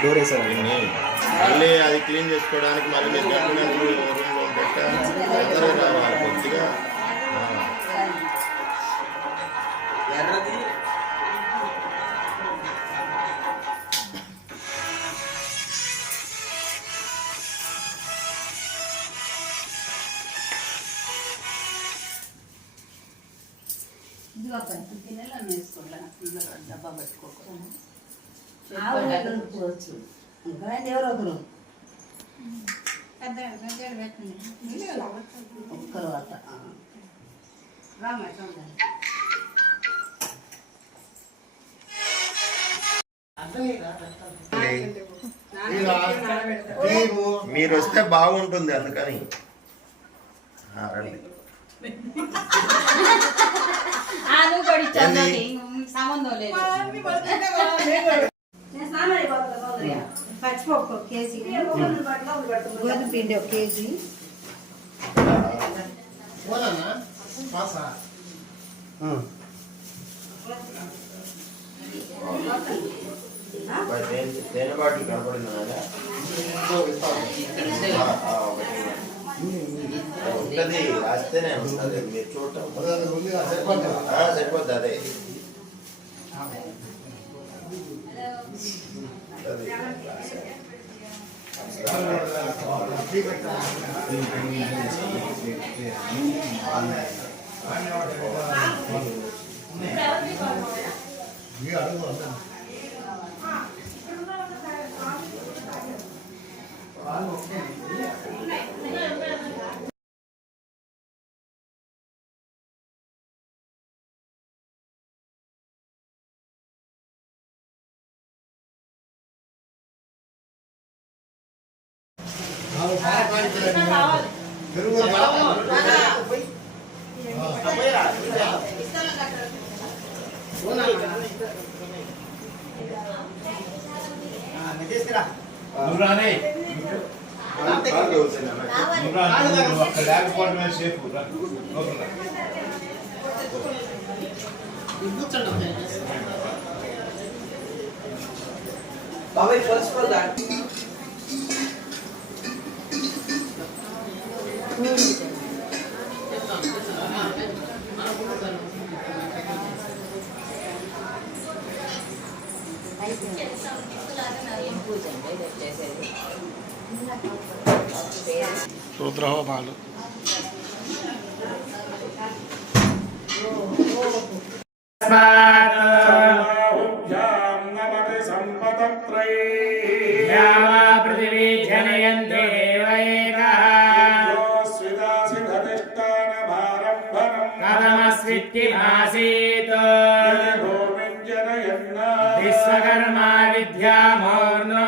Door వేసారండి మళ్ళీ అది క్లీన్ చేసుకోవడానికి మళ్ళీ మీరు గవర్నమెంట్ రూమ్లో పెట్ట అందరూ రావాలి కొద్దిగా. పది గిన్నెలు వేసుకోలే ఇందులో డబ్బా పెట్టుకోకుండా ఇంకా ఎవరు ఒకరు ఒక్కరు అట్ట మీరు వస్తే బాగుంటుంది అందుకని. ఆ, రండి. సంబంధం లేదు. పచ్చిపప్పు ఒక కేజీ గోధుమ పిండి ఒక కేజీ మరి తేనె తేనె బాటిల్ కనపడింది నాదా? ఆ, ఆ, ఒకటి. ఉంటది రాస్తేనే ఉంటుంది మీరు చూడటం ఆ, సరిపోద్ది అదే ఉంటది. నువ్వురానే కాలు తవ్వుతున్నా. నువ్వురా నువ్వు రుద్రహోమాలు పృథివీ జనయంతే కథమస్విత్తిమాసీత్ విశ్వకర్మా విద్యామోర్ణోన్మహి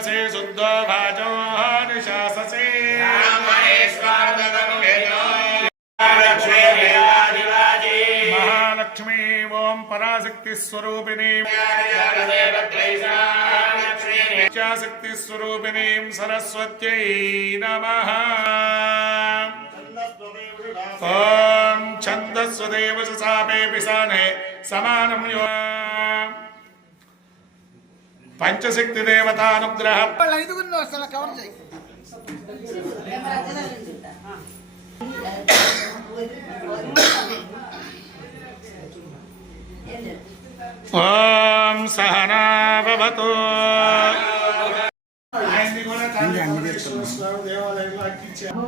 निशसे शुद्धो भाजो निशाससे महालक्ष्मी ओम पराशक्ति स्वरूपिणी शक्ति स्वरूपिणी सरस्वत्यै नमः ओम छंदस्वदेव सापे पिशाने समानं योगा ఏం లేదు. ఓం సహనాభవతు దేవాలయంలో అంటించారా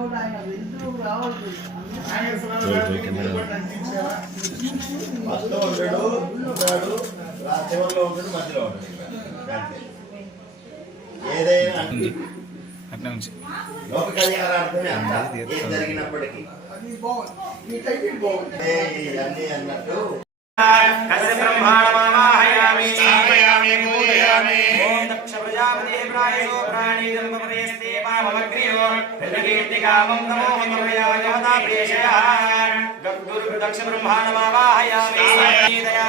ఫస్ట్లో ఉంటాడు చివరిలో ఉంటాడు మధ్యలో ఉంటాడు అంతే. లోక కళ్యాణార్థమే అంట ఏం జరిగినప్పటికీ ఏ, అన్నట్టు కస్య బ్రహ్మాణమావాహయామి స్థాపయామి పూజయామి ఓం దక్ష ప్రాణీదం ప్రతికీర్తికామం నమో ప్రేషయ దక్ష బ్రహ్మాణమావాహయామి దయా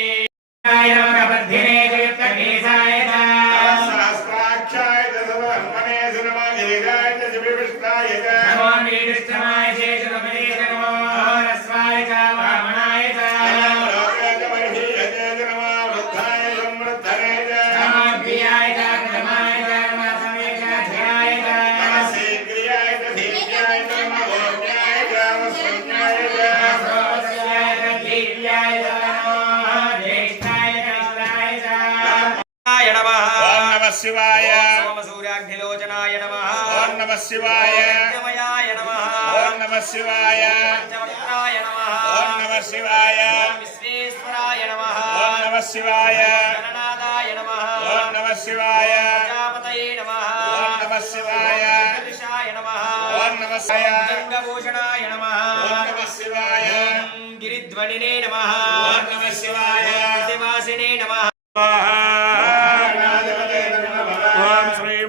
సహస్రాక్షాయ దశవహ్మనే సురమాగిరిగాయ శివిష్టాయ శివాయ సూర్యాగ్నిలోచనాయ నమ ఓం నమ శివాయ పంచమయాయ నమ ఓం నమ శివాయ పంచవక్రాయ నమ ఓం నమ శివాయ విశ్వేశ్వరాయ నమ ఓం నమ శివాయ గణనాథాయ నమ ఓం నమ శివాయ ప్రజాపతయే నమ ఓం నమ శివాయ పురుషాయ నమ ఓం నమ శివాయ గంగభూషణాయ నమ ఓం నమ శివాయ గిరిధ్వనినే నమ ఓం నమ శివాయ దివాసినే నమ ఓం శ్రీం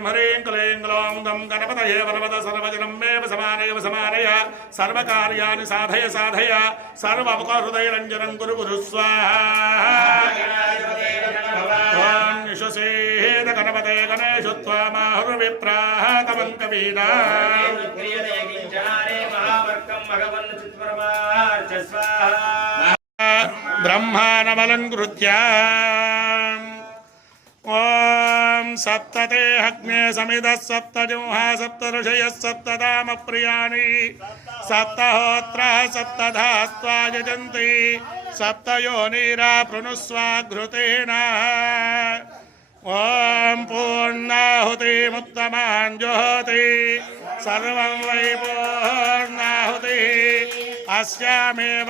హ్రీం క్లీం గ్లౌం గం గణపతయే వరవద సర్వజనం మేవ సమానయవ సమానయ సర్వకార్యాన్ని సాధయ సాధయ సర్వముఖహృదయరంజనం గురు గురు స్వాహ గణపతే గణేషు త్వామాహుర్విప్రాహ తమం కవీనా సప్తతే అగ్నే సమిద సప్తజుంహా సప్త ఋషయ సప్తదామ ప్రియాణి సప్తహోత్ర సప్తధాస్త్వాజంతి సప్తయోనీరా పృణుస్వాఘృతేన ఓం పూర్ణాహుతిముత్తమాన్ జోహతి సర్వం వై పూర్ణాహుతి అస్యామేవ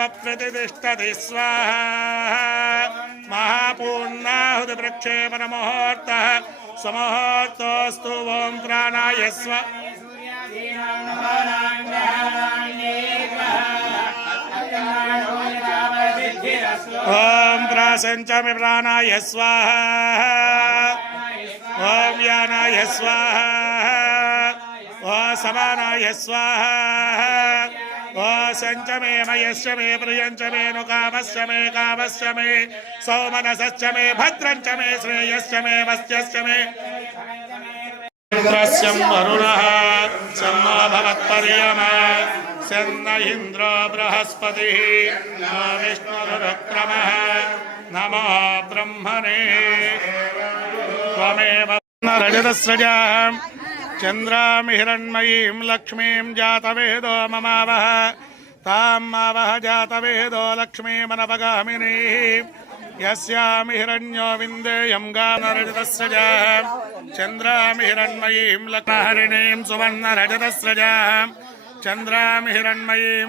ప్రతిష్టతి స్వాహ మహాపూర్ణాహుతి ప్రక్షేపణ ముహూర్త సమూహూర్తోస్తు ఓం ప్రాణాయ స్వ ఓం ప్రాసంచమి ప్రాణాయ స్వాహ ఓం యానాయ స్వాహ ఓ సమానాయ స్వాహ ఓ సంచమే మయశ్చ మే ప్రియంచ మే ను కామశ్చ మే కామశ్చ మే సౌమనసశ్చ మే భద్రంచ మే శ్రేయశ్చ మే వస్త్యశ్చ మే ఇంద్రస్యం వరుణః సన్నో భవత్పర్యమా సన్న ఇంద్రో चंद्रा हिरण्मयीं लक्ष्मी जातवेदो ममावह, तां मावह जातवेदो लक्ष्मीमनपगामिनीः यस्यामि हिरण्यो विन्देयं गानरजतस्रजाः चन्द्रामि हिरण्मयीं लक्ष्महरिणीं सुवर्णरजतस्रजाः।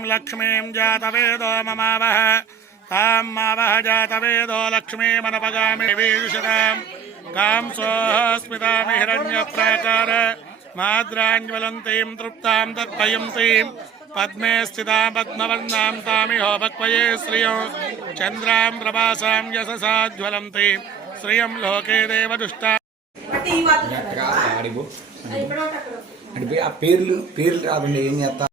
लक्ष्मीं जातवेदो ममावह, तां मावह जातवेदो लक्ष्मीमनपगामि विदुषताम् कां सोऽस्मितामि మాద్రాజ్వలంతీం తృప్తాం దర్పయంతీం పద్మే స్థితాం పద్మవర్ణాం తామిహోపక్వయే శ్రియం. చంద్రాం ప్రభాసాం యశసాజ్వలంతి శ్రియం లోకే దేవదుష్టా. ఆ పేర్లు పేర్లు రాకుండా ఏం చేస్తా?